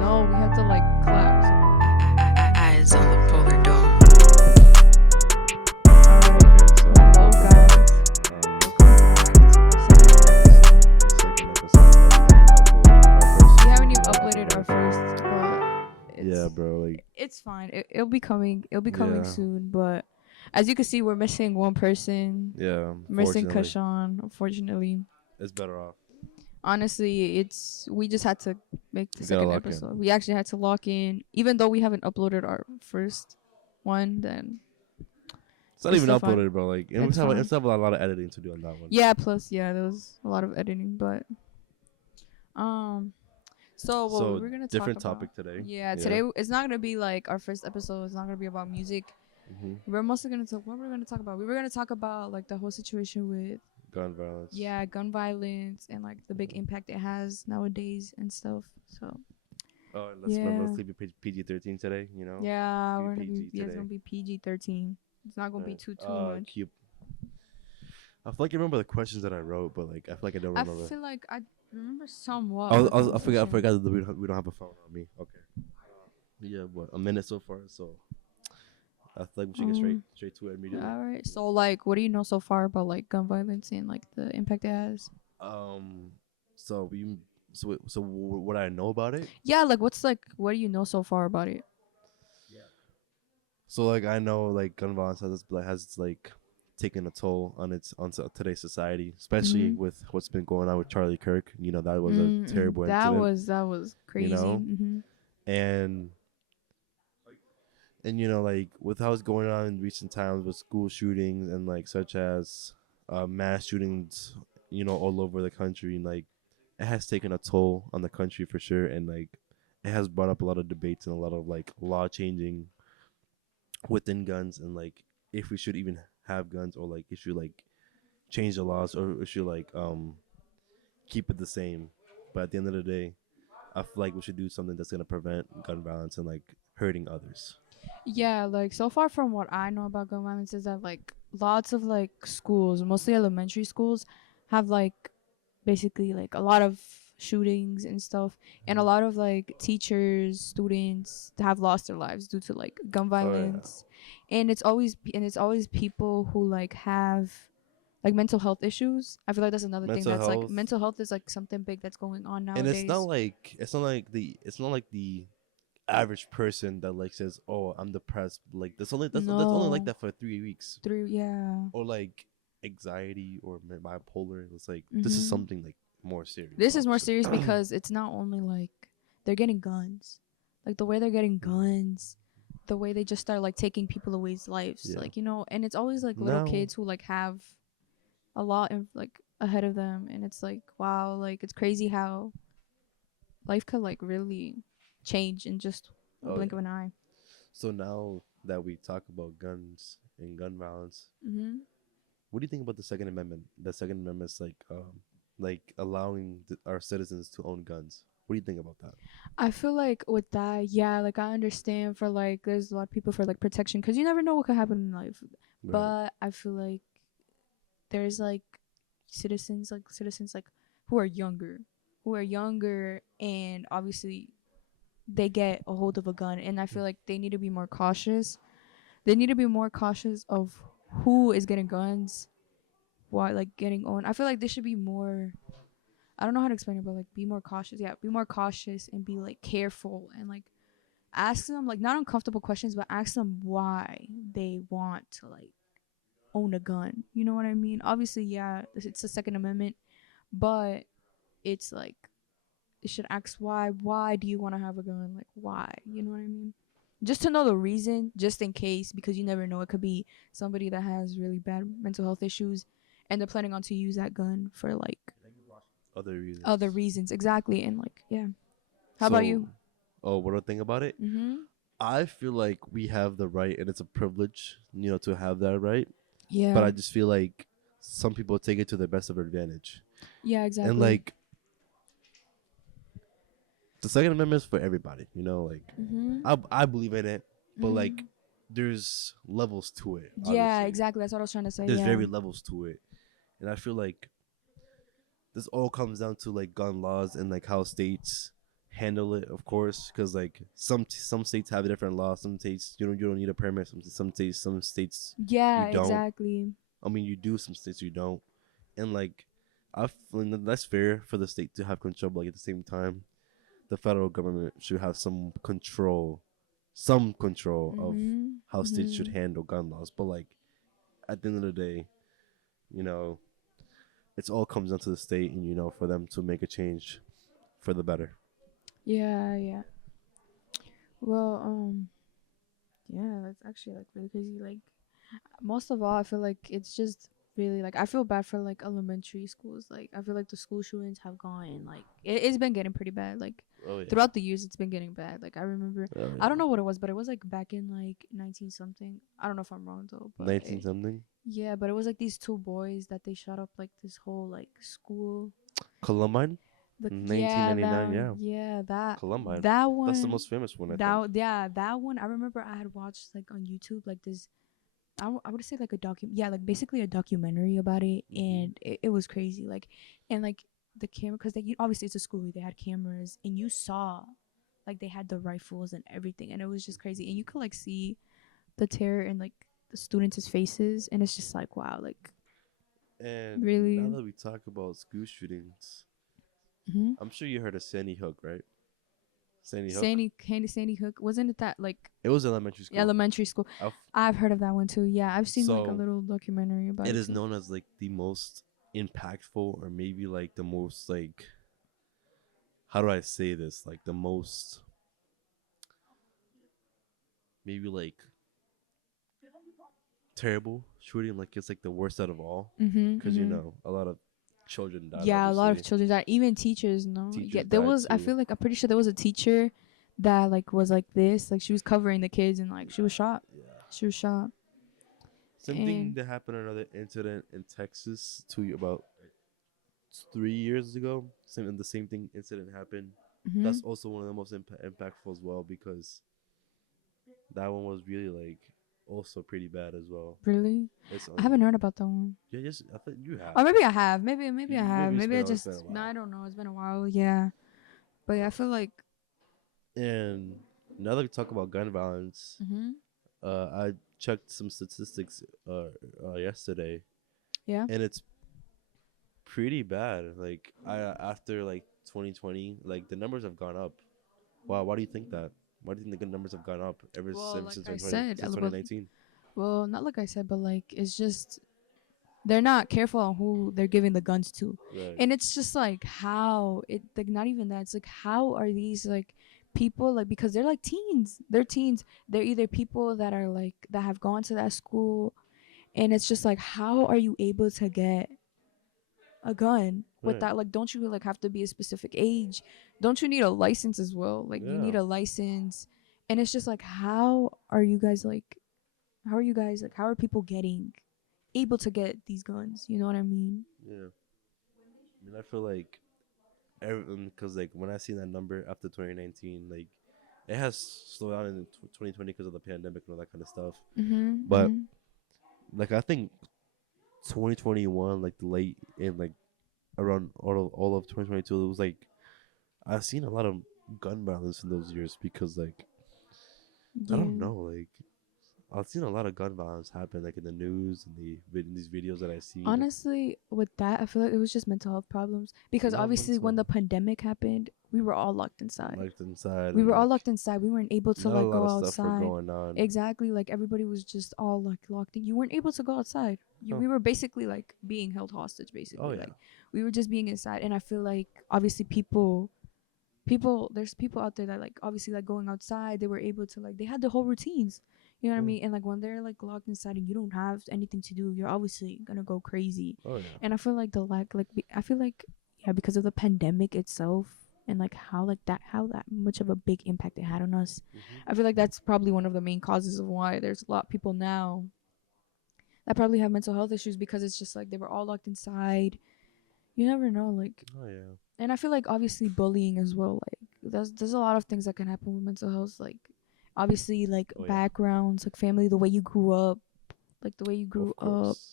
No, we have to like clap. Eyes on the polar dome. Alright. Hello, guys. We haven't even uploaded our first, but Yeah, bro. Like, it's fine. It'll be coming. It'll be coming Yeah. soon. But as you can see, we're missing one person. yeah. Missing Fortunately, Kashan, unfortunately. it's better off. Honestly, we just had to make the We gotta second lock in. episode. We actually had to lock in, even though we haven't uploaded our first one. Then It's not It's even still fine. uploaded, bro. Like, It's fine. we still have a lot of editing to do on that one. yeah, plus there was a lot of editing, but so what So, we were gonna different talk topic about. today. Yeah, today it's not gonna be like our first episode. It's not gonna be about music. Mm-hmm. We're mostly gonna talk. What we're gonna talk about? We were gonna talk about like the whole situation with Gun violence. gun violence and like the big impact it has nowadays and stuff. So Oh, and let's remember, let's leave it PG-13 today. You know. yeah, Be we're gonna be PG it's today. gonna be PG-13. It's not gonna be too much. Cute. I feel like I remember the questions that I wrote, but like I feel like I don't I remember. feel like I remember somewhat. I forgot that we don't have a phone on me. Okay. Yeah, what, a minute so far, so I feel like we should get straight to it immediately. All right. So like, what do you know so far about like gun violence and like the impact it has? So what I know about it? Yeah, like what do you know so far about it? So like I know like gun violence has like taken a toll on today's society, especially with what's been going on with Charlie Kirk. You know, that was a terrible incident. That was crazy. You know? And you know, like with how it's going on in recent times with school shootings and like such as mass shootings, you know, all over the country, and like it has taken a toll on the country for sure, and like it has brought up a lot of debates and a lot of like law changing within guns, and like if we should even have guns, or like if you like change the laws, or if you like keep it the same. But at the end of the day, I feel like we should do something that's gonna prevent gun violence and like hurting others. Yeah, like so far from what I know about gun violence is that like lots of like schools, mostly elementary schools, have like basically like a lot of shootings and stuff, and a lot of like teachers, students have lost their lives due to like gun violence. And it's always people who like have like mental health issues. I feel like that's another thing that's like mental health is like something big that's going on nowadays. And it's not like the average person that like says, "Oh, I'm depressed." Like that's only like that for 3 weeks. Or like anxiety or bipolar. It's like this is something like more serious. This is more serious because it's not only like they're getting guns, like the way they're getting guns, the way they just start like taking people away's lives, like, you know. And it's always like little kids who like have a lot of like ahead of them, and it's like, wow, like it's crazy how life could like really change in just a blink of an eye. So now that we talk about guns and gun violence, what do you think about the Second Amendment? The Second Amendment's like allowing our citizens to own guns. What do you think about that? I feel like with that, yeah, like I understand for like there's a lot of people for like protection, because you never know what could happen in life. Right. But I feel like there's like citizens like who are younger, and obviously they get a hold of a gun, and I feel like they need to be more cautious. They need to be more cautious of who is getting guns, why like getting owned. I feel like they should be more, I don't know how to explain it, but like be more cautious. Yeah, be more cautious and be like careful, and like ask them like not uncomfortable questions, but ask them why they want to like own a gun. You know what I mean? Obviously, yeah, it's the Second Amendment, but it's like they should ask why. Why do you want to have a gun? Like why? You know what I mean? Just to know the reason, just in case, because you never know. It could be somebody that has really bad mental health issues, and they're planning on to use that gun for like other reasons. Exactly. And like, yeah. How about you? Oh, what do I think about it? I feel like we have the right, and it's a privilege, you know, to have that right. Yeah. But I just feel like some people take it to the best of their advantage. Yeah, exactly. And like the Second Amendment is for everybody, you know, like I believe in it, but like there's levels to it. Obviously. Yeah, exactly. That's what I was trying to say. There's very levels to it. And I feel like this all comes down to like gun laws and like how states handle it, of course, because like some states have a different laws. Some states you don't need a permit. Some states you Yeah, don't. exactly. I mean, you do. Some states you don't. And like, I feel that's fair for the state to have control. But like at the same time, the federal government should have some control of Mhm. how states should Mhm. handle gun laws. But like at the end of the day, you know, it's all comes down to the state, and for them to make a change for the better. Yeah, yeah. Well, yeah, that's actually like really crazy. Like most of all, I feel like it's just really like I feel bad for like elementary schools. Like I feel like the school shootings have gone like it's been getting pretty bad. Like Oh yeah. throughout the years, it's been getting bad. Like I remember, Oh I don't yeah. know what it was, but it was like back in like 19 something. I don't know if I'm wrong though, but 19 something. yeah, but it was like these two boys that they shot up like this whole like school. Columbine. The yeah 1999. that Yeah. yeah that Columbine. that That's the one most famous one, I think. that one I remember I had watched like on YouTube like this I would say like a yeah, like basically a documentary about it, Hmm. and it was crazy. Like, and like the camera, because they obviously it's a school, they had cameras, and you saw, like they had the rifles and everything, and it was just crazy, and you could like see the terror in like the students' faces, and it's just like wow, like And now really. that we talk about school shootings, Mm-hmm. I'm sure you heard of Sandy Hook, right? Sandy Hook. Sandy Hook, wasn't it that like It was elementary school. elementary school? I've, I've heard of that one too. Yeah, I've seen like a so little documentary about it it is too. known as like the most impactful, or maybe like the most like, how do I say this? Like the most, maybe like terrible shooting. Like it's like the worst out of all, Mm-hmm. because Mm-hmm. a lot of children died. Yeah, a lot of Obviously, children died. Even teachers, no. Yeah, teachers there died was. I too. feel like I'm pretty sure there was a teacher that like was like this. Like she was covering the kids, and like she was shot. Yeah. She was shot. Same thing And that happened, another incident in Texas about 3 years ago. The same thing incident happened. hmm That's also one of the most impactful as well, because that one was really like also pretty bad as well. really, It's I haven't heard about that one. yeah, just I think you have. Or maybe I have. Maybe I have. Maybe Maybe I it's been a just no. while. I don't know. It's been a while. Yeah, but yeah, I feel like. And now that we talk about gun violence, hmm I checked some statistics yesterday, Yeah. and it's pretty bad. Like after like 2020, like the numbers have gone up. Wow, why do you think that? Why do you think the gun numbers have gone up ever Well, since like since I 2020, said, since 2019? well, not like I said, but like it's just they're not careful on who they're giving the guns to, Right. and it's just like how it like not even that. It's like how are these like people like because they're like teens. They're teens. They're either people that are like that have gone to that school, and it's just like how are you able to get a gun Right. without like don't you like have to be a specific age? Don't you need a license as well? Like you Yeah. need a license, and it's just like how are you guys like how are you guys like how are people getting able to get these guns? You know what I mean? Yeah. I mean, I feel like because like when I seen that number after 2019, like it has slowed down in 2020 because of the pandemic and all that kind of stuff. Mhm. But Mhm. like I think 2021, like the late in like around all of 2022, it was like I've seen a lot of gun violence in those years, because like I don't Yeah. know, like I've seen a lot of gun violence happen, like in the news and in these videos that I seen. Honestly, with that, I feel like it was just mental health problems because Not obviously when mental, the pandemic happened, we were all locked inside. like inside, We and were all like locked inside. We weren't able to not a like lot go of stuff were outside. going on. Exactly, like everybody was just all like locked in. You weren't able to go outside. Huh. We were basically like being held hostage Oh basically. yeah. Like we were just being inside and I feel like obviously there's people out there that like obviously like going outside, they were able to like they had the whole routines. You know what I Yeah. mean? And like when they're like locked inside and you don't have anything to do, you're obviously gonna go crazy. Oh yeah. And I feel like the lack like I feel like yeah, because of the pandemic itself and like how that much of a big impact it had on us. I feel like that's probably one of the main causes of why there's a lot of people now that probably have mental health issues because it's just like they were all locked inside. You never know, like Oh yeah. and I feel like obviously bullying as well. Like there's a lot of things that can happen with mental health. Like obviously like Oh yeah. backgrounds, like family, the way you grew up, like the way you Of grew up, course.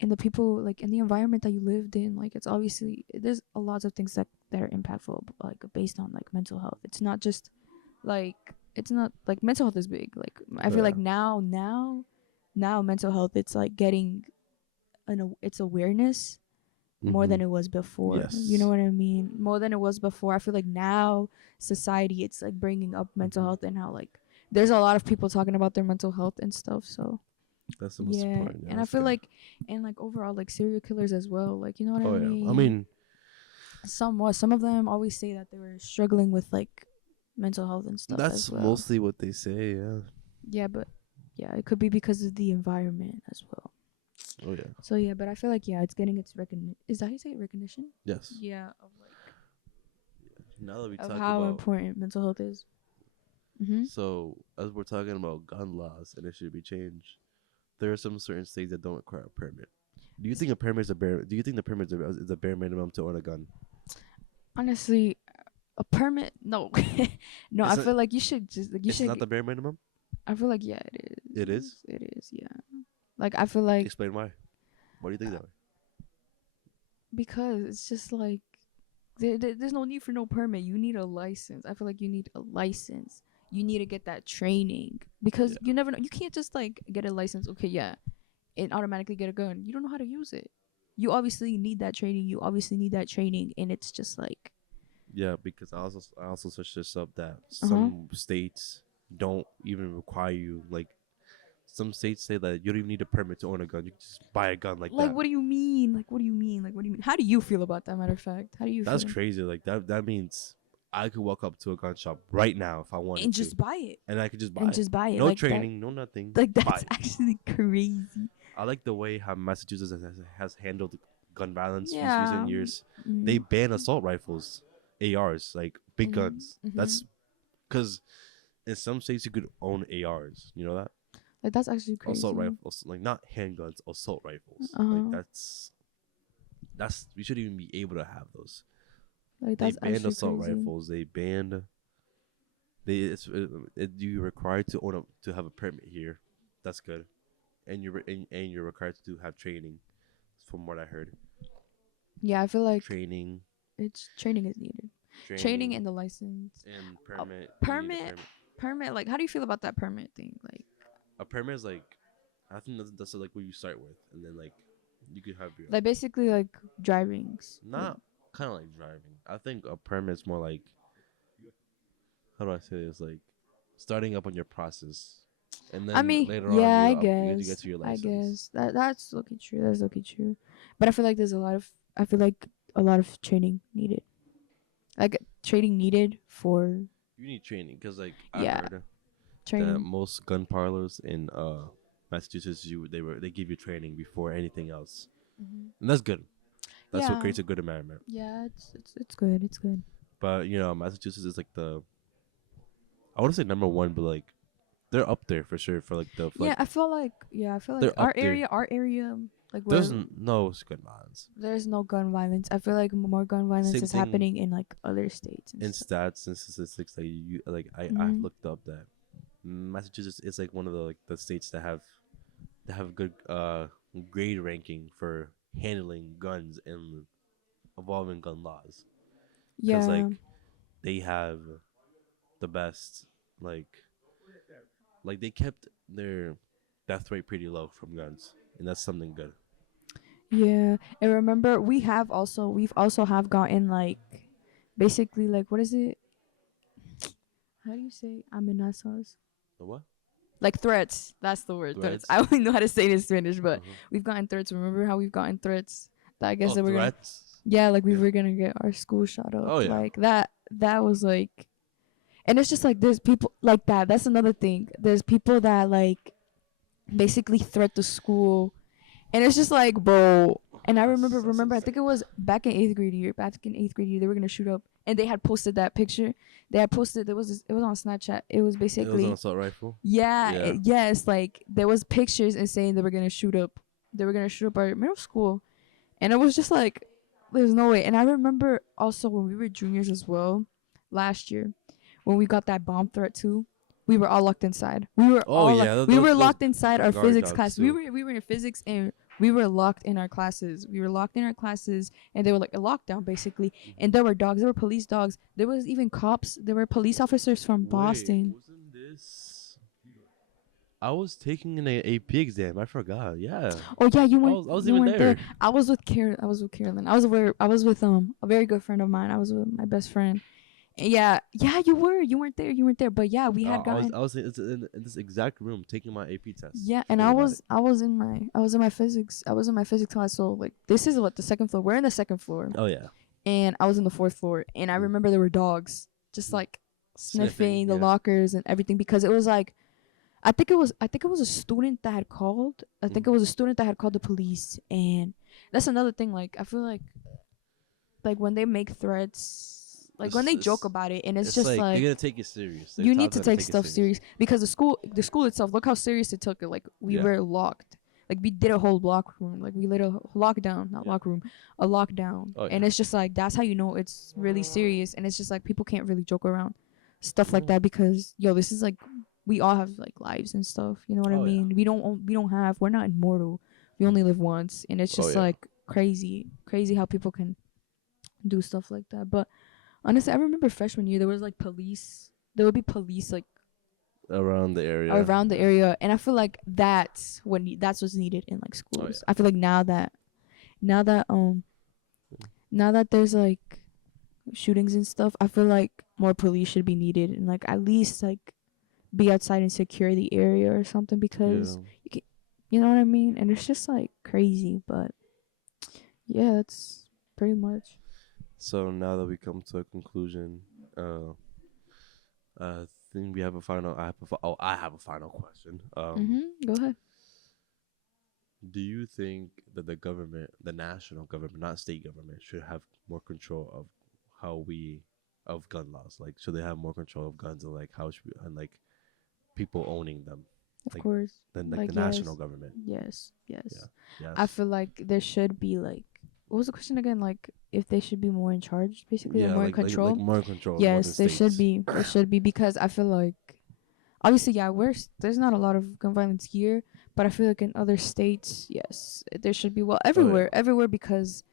and the people like in the environment that you lived in, like it's obviously there's a lot of things that are impactful, like based on like mental health. It's not just like it's not like mental health is big. Like I feel Yeah. like now mental health it's like getting it's awareness more than Mhm. it was before. You know Yes. what I mean? More than it was before. I feel like now society it's like bringing up mental Mhm. health and how like there's a lot of people talking about their mental health and stuff. So That's the most yeah, important. Yeah, and I that's feel good. like and like overall like serial killers as well. Like you know what I Oh yeah. I mean? mean, Some of them always say that they were struggling with like mental health and stuff as that's well. mostly what they say. Yeah. Yeah, but yeah, it could be because of the environment as well. Oh yeah. So yeah, but I feel like yeah, it's getting its recognition. Is that how you say it? Recognition? Yes. Yeah, of like Now that we of talk how about, important mental health is. Mhm. so as we're talking about gun laws and it should be changed, there are some certain states that don't require a permit. Do you think a permit is a bare? Do you think the permit is a bare minimum to own a gun? Honestly, a permit? No, no. I It's not. feel like you should just like you It's should. not the bare minimum. I feel like yeah, it It is. is. It is. Yeah. Like I feel like Explain why. Why do you think that way? because it's just like there's no need for no permit. You need a license. I feel like you need a license. You need to get that training because Yeah. you never know. You can't just like get a license. Okay, yeah, and automatically get a gun. You don't know how to use it. You obviously need that training. You obviously need that training, and it's just like, Yeah, because I also searched this up that uh huh. some states don't even require you. Like some states say that you don't even need a permit to own a gun. You can just buy a gun like Like, that. what do you mean? Like, what do you mean? Like, what do you mean? How do you feel about that? Matter of fact, how do you That's feel? crazy. Like that means I could walk up to a gun shop right now if I wanted And to, just buy it. and I could just buy And it. just buy it. No Like that. training, no nothing. Like Buy that's it. actually crazy. I like the way how Massachusetts has handled gun violence these Yeah. recent years. They Mm-hmm. ban assault rifles, ARs, like big guns. Mm-hmm. That's because in some states you could own ARs. You know that Like that's actually assault crazy. rifles, like not handguns, assault rifles. Uh Like huh. that's we shouldn't even be able to have those. Like They that's banned actually assault crazy. rifles. They banned. You're required to own to have a permit here. That's good, and you're required to have training, from what I heard. Yeah, I feel like Training, it's training is needed. Training training, and the license. and A permit. You need a permit. permit. Permit. Like, how do you feel about that permit thing? Like, A permit is like, I think that's like what you start with, and then like, you could have your basically like drivings. Like, not kind of like driving. I think a permit's more like, how do I say this? Like, starting up on your process, and I then mean, later on yeah, you get to your I license. guess that's looking true. That's looking true. But I feel like I feel like a lot of training needed. Like training needed for You need training because like I yeah heard that training. most gun parlors in Massachusetts they give you training before anything else, and that's good. That's what Yeah, creates a good environment. yeah, it's good. It's good. But Massachusetts is like I want to say number one, but like they're up there for sure for like the Yeah, I feel like they're up there. our area, like where There's no gun violence. there's no gun violence. I feel like more gun violence Same is thing happening in like other states and in stuff. stats and statistics. Like I've Mhm. looked up that Massachusetts is like one of the states that have good grade ranking for handling guns and evolving gun laws, because Yeah, they have the best like they kept their death rate pretty low from guns, and that's something good. yeah. And remember, we've also have gotten like, basically like what is it? How do you say amenazas? The what? Like threats. That's the word. Threats. Threats? I only know how to say it in Spanish, but Uh-huh. we've gotten threats. Remember how we've gotten threats? That I guess Oh, that we're gonna. threats. Yeah, like we Yeah. were gonna get our school shot up. Oh yeah. Like that. That was like, and it's just like there's people like that. That's another thing. There's people that like basically threat the school, and it's just like, bro. And I remember, I think it was back in eighth grade year. Back in eighth grade year, they were gonna shoot up, and they had posted that picture. They had posted. It was on Snapchat. It was It was an basically assault rifle. yeah, Yeah. yes, like there was pictures and saying they were gonna shoot up. They were gonna shoot up our middle school, and it was just like, there's no way. And I remember also when we were juniors as well, last year, when we got that bomb threat too. We were all locked inside. Oh yeah. We were Those locked inside our guard physics dogs class. too. We were in physics and we were locked in our classes. We were locked in our classes, and they were like a lockdown basically. And there were dogs. There were police dogs. There was even cops. There were police officers from Wait, Boston. wasn't this? I was taking an AP exam. I forgot. Yeah, Oh yeah, you weren't. I was You even weren't there. there. I was with Karen. I was with Carolyn. I was with a very good friend of mine. I was with my best friend. Yeah, yeah, you were. You weren't there. You weren't there. But yeah, we had gotten. I was in this exact room taking my AP test. Yeah, and Think about it. I was in my physics. I was in my physics class. So like, this is what the second floor. We're in the second floor, Oh yeah, and I was in the fourth floor. And I Mm. remember there were dogs just Mm. like Sniffing, sniffing the yeah. lockers and everything because it was like, I think it was a student that had called. I think it Mm. was a student that had called the police, and that's another thing. Like I feel like when they make threats, like when they joke about it, and it's just like like they're gonna take it serious. Their you need top's to gonna take it stuff serious because the school itself. Look how serious it took it. Like we Yeah. were locked. Like we did a whole lock room. Like we lit a lockdown, not Yeah. lock room, a lockdown. Oh, And yeah. it's just like that's how you know it's really serious. And it's just like people can't really joke around stuff like Mm. that because yo, this is like we all have like lives and stuff. You know what I Oh, yeah. mean? We don't have. We're not immortal. We only live once, and it's Oh, just yeah. like crazy how people can do stuff like that. But honestly, I remember freshman year there was like police. There would be police like Around the area. around the area, and I feel like that's that's what's needed in like schools. yeah. I feel like now that now that there's like shootings and stuff, I feel like more police should be needed and like at least like be outside and secure the area or something because Yeah. you know what I mean. And it's just like crazy, but yeah, that's pretty much. So now that we come to a conclusion, I think we have a final. I have a final question. Go ahead. Do you think that the government, the national government, not state government, should have more control of of gun laws? Like, should they have more control of guns and like how should we, and like people owning them Of like, course. than like Like the national yes. government? Yes. Yes. Yeah. Yes. I feel like there should be like what was the question again? Like if they should be more in charge, basically, or Yeah, more in control. like more control. More Yes, than there should states. be. There should be because I feel like obviously, yeah, there's not a lot of gun violence here, but I feel like in other states, yes, there should be. Well, everywhere because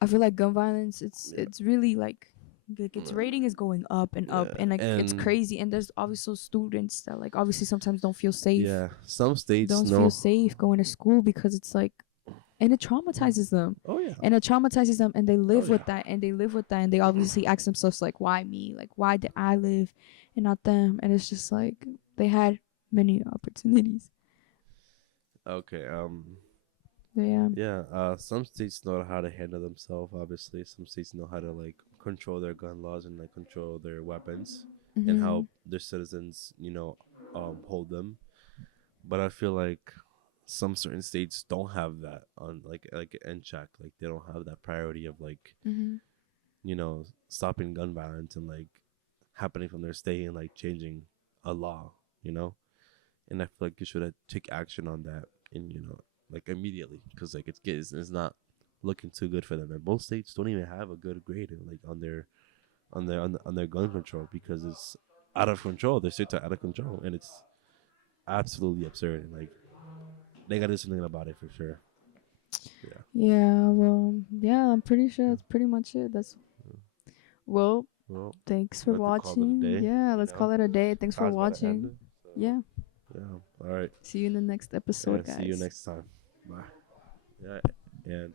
I feel like gun violence, it's really like its rating is going up and up, Yeah, and like it's and- crazy. And there's obviously students that like obviously sometimes don't feel safe, Yeah, some states don't no. feel safe going to school because it's like, and it traumatizes them. Oh yeah. And it traumatizes them, and they live with yeah. that, and they live with that, and they obviously ask themselves like, "Why me? Like, why did I live, and not them?" And it's just like they had many opportunities. Okay. Yeah, Yeah. Some states know how to handle themselves. Obviously, some states know how to like control their gun laws and like control their weapons and how their citizens, hold them. But I feel like some certain states don't have that on like in check. Like they don't have that priority of like stopping gun violence and like happening from their state and like changing a law. And I feel like you should take action on that and like immediately because like it's not looking too good for them. And most states don't even have a good grade like on their gun control because it's out of control. Their states are out of control, and it's absolutely absurd. And like they gotta do something about it for sure. Yeah. yeah. Well, yeah, I'm pretty sure that's pretty much it. That's well. Well, Thanks for I'd like to call it a watching. day, Yeah, let's call it a day. Thanks for time's about to end, watching. so, Yeah. Yeah. All right. See you in the next episode, Yeah, guys. see you next time. Bye. Yeah. And